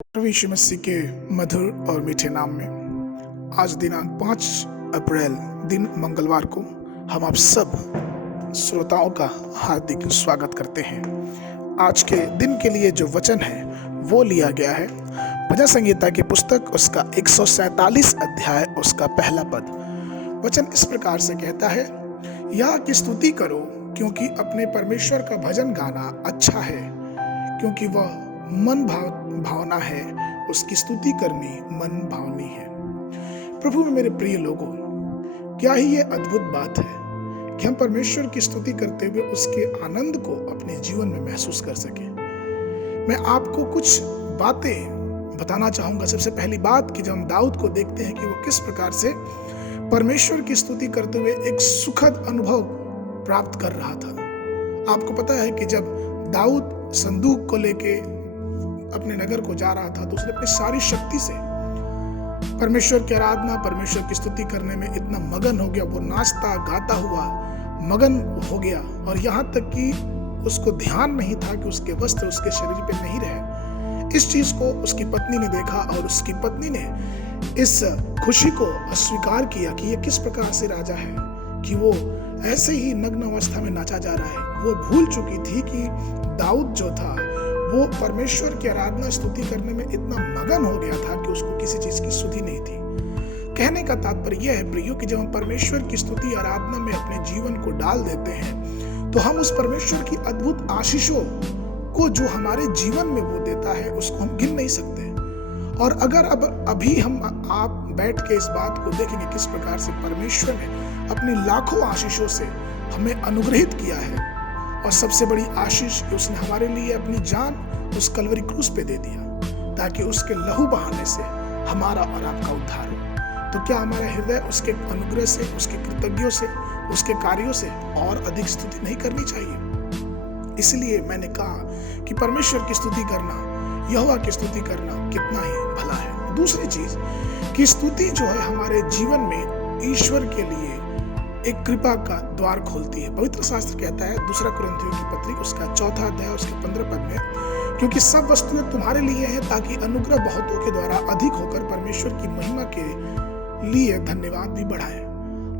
प्रभु यीशु मसीह के मधुर और मीठे नाम में आज दिनांक 5 अप्रैल दिन मंगलवार को हम आप सब श्रोताओं का हार्दिक स्वागत करते हैं। आज के दिन के लिए जो वचन है वो लिया गया है भजन संहिता की पुस्तक उसका 147 अध्याय उसका पहला पद। वचन इस प्रकार से कहता है, यह की स्तुति करो क्योंकि अपने परमेश्वर का भजन गाना अच्छा है, क्योंकि वह मन भावना है, उसकी स्तुति करनी मन भावनी है। प्रभु में मेरे प्रिय लोगों, क्या ही ये अद्भुत बात है कि हम परमेश्वर की स्तुति करते हुए उसके आनंद को अपने जीवन में महसूस कर सके। मैं आपको कुछ बातें बताना चाहूंगा। सबसे पहली बात कि जब हम दाऊद को देखते हैं कि वो किस प्रकार से परमेश्वर की स्तुति करते हुए एक सुखद अनुभव प्राप्त कर रहा था। आपको पता है कि जब दाऊद संदूक को लेके अपने नगर को जा रहा था तो उसने अपनी सारी शक्ति से परमेश्वर की आराधना, परमेश्वर की स्तुति करने में इतना मगन हो गया, वो नाचता गाता हुआ मगन हो गया, और यहाँ तक कि उसको ध्यान नहीं था कि उसके वस्त्र उसके शरीर पे नहीं रहे। इस चीज को उसकी पत्नी ने देखा और उसकी पत्नी ने इस खुशी को अस्वीकार किया कि ये किस प्रकार से राजा है कि वो ऐसे ही नग्न अवस्था में नाचा जा रहा है। वो भूल चुकी थी कि दाऊद जो था वो परमेश्वर की आराधना स्तुति करने में इतना मगन हो गया था कि उसको किसी चीज की सुधि नहीं थी। कहने का तात्पर्य यह है प्रियो कि जब हम परमेश्वर की स्तुति आराधना में अपने जीवन को डाल देते हैं तो हम उस परमेश्वर की अद्भुत आशीषों को जो हमारे जीवन में वो देता है उसको हम गिन नहीं सकते। और अगर अभी हम आप बैठ के इस बात को देखेंगे किस प्रकार से परमेश्वर ने अपनी लाखों आशीषों से हमें अनुग्रहित किया है, और सबसे बड़ी आशीष कि उसने हमारे लिए अपनी जान उस कलवरी क्रूस पे दे दिया ताकि उसके लहू बहाने से हमारा और आपका उद्धार हो। तो क्या हमारा हृदय उसके अनुग्रह से, उसके कृतज्ञों से, उसके कार्यों से और अधिक स्तुति नहीं करनी चाहिए? इसलिए मैंने कहा कि परमेश्वर की स्तुति करना, यहोवा की स्तुति करना कितना ही भला है। दूसरी चीज कि स्तुति जो है हमारे जीवन में ईश्वर के लिए एक कृपा का द्वार खोलती है। पवित्र शास्त्र कहता है 2 कुरिन्थियों की पत्री उसका 4 अध्याय उसके 15 पद में, क्योंकि सब वस्तुएं तुम्हारे लिए हैं ताकि अनुग्रह बहुतों के द्वारा अधिक होकर परमेश्वर की महिमा के लिए धन्यवाद भी बढ़ाए।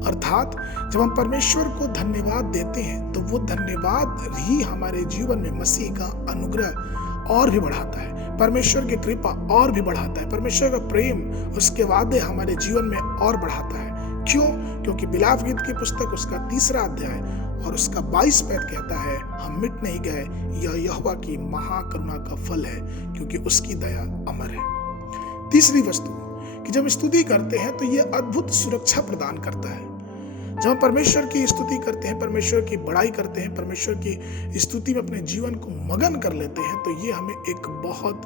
अर्थात जब हम परमेश्वर को धन्यवाद देते हैं तो वो धन्यवाद ही हमारे जीवन में मसीह का अनुग्रह और भी बढ़ाता है, परमेश्वर की कृपा और भी बढ़ाता है, परमेश्वर का प्रेम, उसके वादे हमारे जीवन में और बढ़ाता है। क्यों? क्योंकि बिलाप गीत की पुस्तक उसका 3 अध्याय और उसका 22 पद कहता है, हम मिट नहीं गए, यह यहोवा की महाकरुणा का फल है, क्योंकि उसकी दया अमर है। तीसरी वस्तु कि जब स्तुति करते हैं तो यह अद्भुत सुरक्षा प्रदान करता है। जब हम परमेश्वर की स्तुति करते हैं, परमेश्वर की बड़ाई करते हैं, परमेश्वर की स्तुति में अपने जीवन को मगन कर लेते हैं तो ये हमें एक बहुत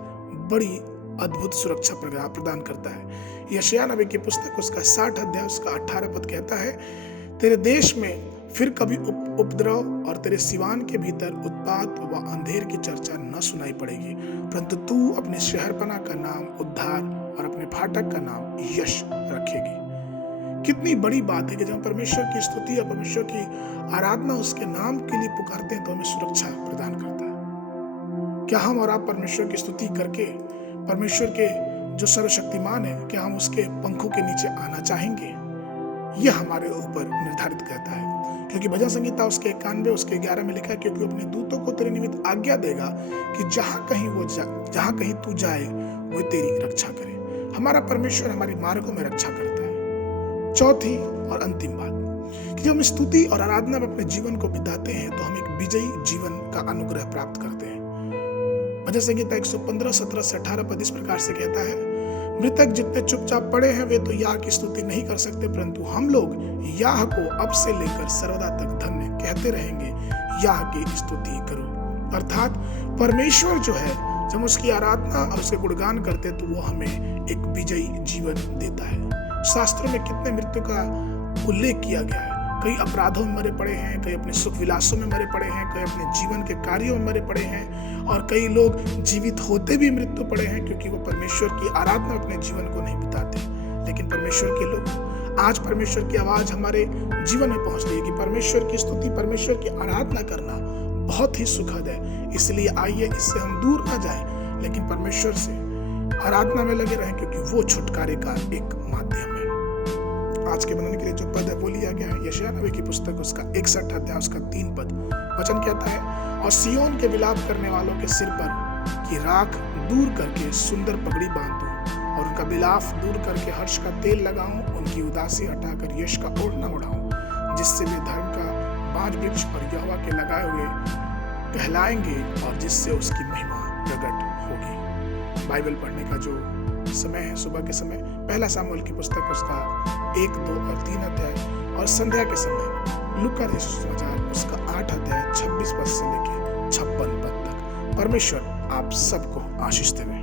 बड़ी अद्भुत सुरक्षा प्रदान करता है। यशायाह नबी की पुस्तक उसका 60 अध्याय उसका 18 पद कहता है, तेरे देश में फिर कभी उपद्रव और तेरे सिवान के भीतर उत्पात व अंधेर की चर्चा न सुनाई पड़ेगी, परंतु तू अपने शहरपना का नाम उद्धार और अपने फाटक का नाम यश रखेगी। कितनी बड़ी बात है कि जब परमेश्वर की स्तुति या परमेश्वर की आराधना उसके नाम के लिए पुकारते हैं तो हमें सुरक्षा प्रदान करता है। क्या हम और आप परमेश्वर की स्तुति करके परमेश्वर के जो सर्वशक्तिमान है, क्या हम उसके पंखों के नीचे आना चाहेंगे? यह हमारे ऊपर निर्धारित करता है, क्योंकि भजन संहिता उसके 91 उसके 11 में लिखा है, क्योंकि अपने दूतों को तेरे निमित्त आज्ञा देगा कि जहां कहीं तू जाए वो तेरी रक्षा करे। हमारा परमेश्वर हमारे मार्गों में रक्षा करता है। चौथी और अंतिम बात कि जब हम स्तुति और आराधना में अपने जीवन को बिताते हैं तो हम एक विजयी जीवन का अनुग्रह प्राप्त करते हैं। भजन संहिता 115 17 से 18 पद इस प्रकार से कहता है, मृतक जितने चुपचाप पड़े हैं वे तो याह की स्तुति नहीं कर सकते, परंतु हम लोग याह को अब से लेकर सर्वदा तक धन्य कहते रहेंगे, याह की स्तुति करो। अर्थात परमेश्वर जो है जब हम उसकी आराधना और उसके गुणगान करते हैं तो वो हमें एक विजयी जीवन देता है। शास्त्रों में कितने मृत्यु का उल्लेख किया गया है। कई अपराधों में मरे पड़े हैं, कई अपने सुख विलासों में मरे पड़े हैं, कई अपने जीवन के कार्यों में मरे पड़े हैं, और कई लोग जीवित होते भी मृत्यु पड़े हैं क्योंकि वो परमेश्वर की आराधना अपने जीवन को नहीं बिताते। लेकिन परमेश्वर के लोग आज परमेश्वर की आवाज हमारे जीवन में पहुंच रही है कि परमेश्वर की स्तुति, परमेश्वर की आराधना करना बहुत ही सुखद है। इसलिए आइए इससे हम दूर ना जाएं, लेकिन परमेश्वर से आराधना में लगे रहें, क्योंकि वो छुटकारे का एक माध्यम है। आज के बनने के लिए जो पद है वो लिया गया है यशायाह नबी की पुस्तक उसका 61 अध्याय उसका 3 पद। वचन कहता है, और सिय्योन के विलाप करने वालों के सिर पर की राख दूर करके सुंदर पगड़ी बांध दूं, और उनका विलाप दूर करके हर्ष का तेल लगाऊं, उनकी उदासी हटाकर यश का ओढ़ना उड़ाऊं, जिससे वे धर्म का बांज वृक्ष और यहोवा के लगाए हुए कहलाएंगे, और जिससे उसकी महिमा प्रकट होगी। बाइबल पढ़ने का जो समय है सुबह के समय पहला सामुएल की पुस्तक उसका 1, 2 और 3 अध्याय, और संध्या के समय लूका रचित सुसमाचार उसका 8 अध्याय 26 पद से लेके 56 पद तक। परमेश्वर आप सबको आशीष देवे।